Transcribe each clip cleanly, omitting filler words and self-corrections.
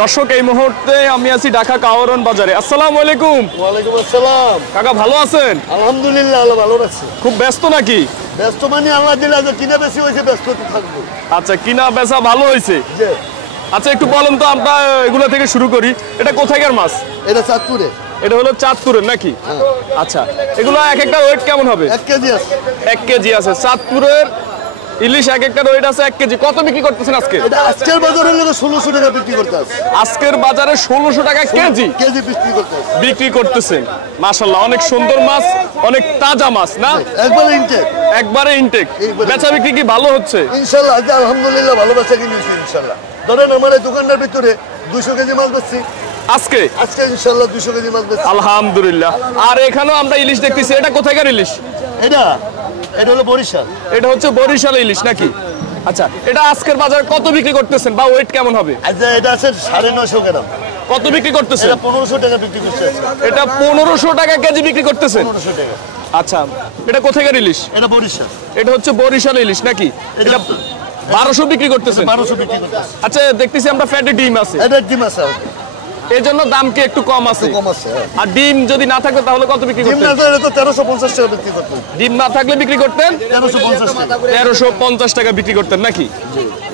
দর্শক এই মুহূর্তে আমি আছি ঢাকা কাওয়ারন বাজারে। আসসালামু আলাইকুম। ওয়ালাইকুম আসসালাম। কাকা ভালো আছেন? আলহামদুলিল্লাহ, আল্লাহ ভালো রাখছে। খুব ব্যস্ত নাকি? ব্যস্ত মানে আল্লাহ দিলে যে কিনা বেশি হয়েছে ব্যস্ত থাকবো। আচ্ছা, কিনা বেচা ভালো হয়েছে। যে আচ্ছা, একটু বলেন তো, আমরা এগুলো থেকে শুরু করি। এটা কোথাকার মাছ? এটা চাঁদপুরে। এটা হলো চাঁদপুরের নাকি? আচ্ছা, এগুলো এক একটা ওয়েট কেমন হবে? 1 কেজি আছে। 1 কেজি আছে। চাঁদপুরের ইলিশ এক একটা ওয়েট আছে 1 কেজি। কত বিক্রি করতেছেন আজকে? এটা আজকের বাজারে লোক 1600 টাকা বিক্রি করতে আছে। আজকের বাজারে 1600 টাকা কেজি কেজি বিক্রি করতে আছে। বিক্রি করতেছেন। মাশাআল্লাহ, অনেক সুন্দর মাছ, অনেক তাজা মাছ না? একবারে ইনটেক। একবারে ইনটেক। বেচা বিক্রি কি ভালো হচ্ছে? ইনশাআল্লাহ আজ আলহামদুলিল্লাহ ভালো বেচা কিনেছি ইনশাআল্লাহ। ধরেন আমার এই দোকানটার ভিতরে 200 কেজি মাছ বেচছি আজকে ইনশাআল্লাহ 200 কেজি মাছ বেচছি আলহামদুলিল্লাহ। আর এখানেও আমরা ইলিশ দেখতেছি। এটা কোথাকার ইলিশ? এটা হলো বরিশাল। এটা হচ্ছে বরিশাল ইলিশ নাকি? আচ্ছা, এটা আজকের বাজারে কত বিক্রি করতেছেন বা ওয়েট কেমন হবে? আচ্ছা, এটা আছে 950 গ্রাম। কত বিক্রি করতেছেন? এটা 1500 টাকা বিক্রি করতেছে। এটা 1500 টাকা কেজি বিক্রি করতেছেন। 1500 টাকা। আচ্ছা, এটা কোথাকার ইলিশ? এটা বরিশাল। এটা হচ্ছে বরিশাল ইলিশ নাকি? এটা 1200 বিক্রি করতেছেন। 1200 বিক্রি করতেছে। আচ্ছা, দেখতেছি আমরা ফ্যাটে ডিম আছে। এটা ডিম আছে। এই জন্য দাম কি একটু কম আছে? কম আছে। আর ডিম যদি না থাকতো তাহলে কত বিক্রি ডিম করতেন? না থাকলে তো 1350 টাকা বিক্রি করতেন। ডিম না থাকলে বিক্রি করতেন 1350 টাকা। 1350 টাকা বিক্রি করতেন নাকি?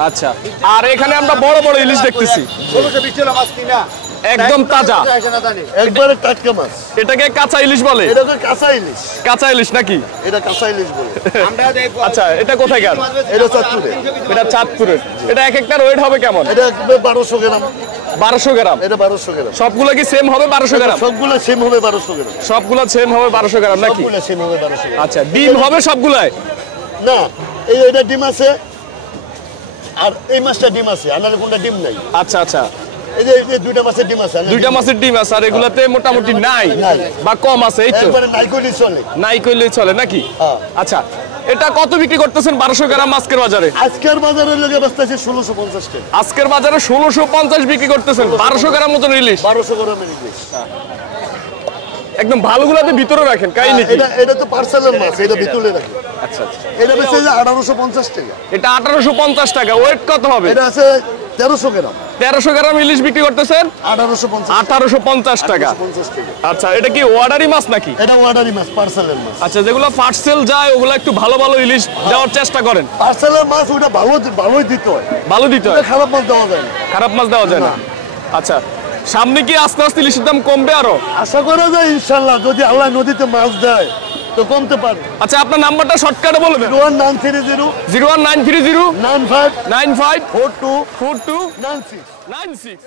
আচ্ছা, আর এখানে আমরা বড় বড় ইলিশ দেখতেছি। 1600 বিক্রি হলো মাছ কিনা একদম তাজা, একবারে টাটকা মাছ। এটাকে কাঁচা ইলিশ বলে? এটা তো কাঁচা ইলিশ। কাঁচা ইলিশ নাকি? এটা কাঁচা ইলিশ বলে। আচ্ছা, এটা কোথায় গেল? এটা চাঁদপুরে। এটা চাঁদপুরের। এটা এক একটার ওয়েট হবে কেমন? এটা 1200 গ্রাম। 1200 গ্রাম। এটা 1200 গ্রাম। সবগুলো কি সেম হবে 1200 গ্রাম? সবগুলো সেম হবে 1200 গ্রাম। সবগুলো সেম হবে 1200 গ্রাম নাকি? সবগুলো সেম হবে 1200 গ্রাম। আচ্ছা, ডিম হবে সবগুলাই? না, এটা ডিম আছে আর এই মাছটা ডিম আছে, আনার কোনটা ডিম নাই। আচ্ছা আচ্ছা, এই যে দুইটা মাছের ডিম আছে। দুইটা মাছের ডিম আছে আর এগুলাতে মোটামুটি নাই বা কম আছে, এই তো? একবারে নাই কইলেই চলে। নাই কইলেই চলে নাকি? আচ্ছা, এটা কত বিক্রি করতেছেন 1200 গ্রাম আজকের বাজারে? আজকের বাজারের লোকে বেচতেছে 1650 টাকা। আজকের বাজারে 1650 বিক্রি করতেছেন 1200 গ্রাম মতন ইলিশ। 1200 গ্রামের ইলিশ। একদম ভালোগুলাতে ভিতরে রাখেন কাহিনী কি? এটা তো পার্সেলের মাছ, এটা ভিতরে রাখে। আচ্ছা আচ্ছা, এটা বেচে 1850 টাকা। এটা 1850 টাকা। ওয়েট কত হবে? এটা আছে 1300 গ্রাম। 1300 গ্রাম ইলিশ বিক্রি করতেছেন 1850 টাকা। 1850 টাকা। আচ্ছা, এটা কি ওয়ার্ডারি মাছ নাকি? এটা ওয়াটারি মাছ, পার্সেলের মাছ। আচ্ছা, যেগুলো পার্সেল যায় ওগুলো একটু ভালো ভালো ইলিশ দেওয়ার চেষ্টা করেন। পার্সেলের মাছ ওটা ভালোই দিতে হয়। ভালো দিতে হয়, খারাপ মাছ দেওয়া যায় না। খারাপ মাছ দেওয়া যায় না। আচ্ছা, সামনে কি আস্তে আস্তে ইলিশের দাম কমবে আরো? আশা করা যায় ইনশাআল্লাহ, যদি আল্লাহ নদীতে মাছ দেয় তো কমতে পারে। আচ্ছা, আপনার নাম্বারটা শর্টকাটে বলে দেন। 01930 01930 95 95 42 42 96। 96।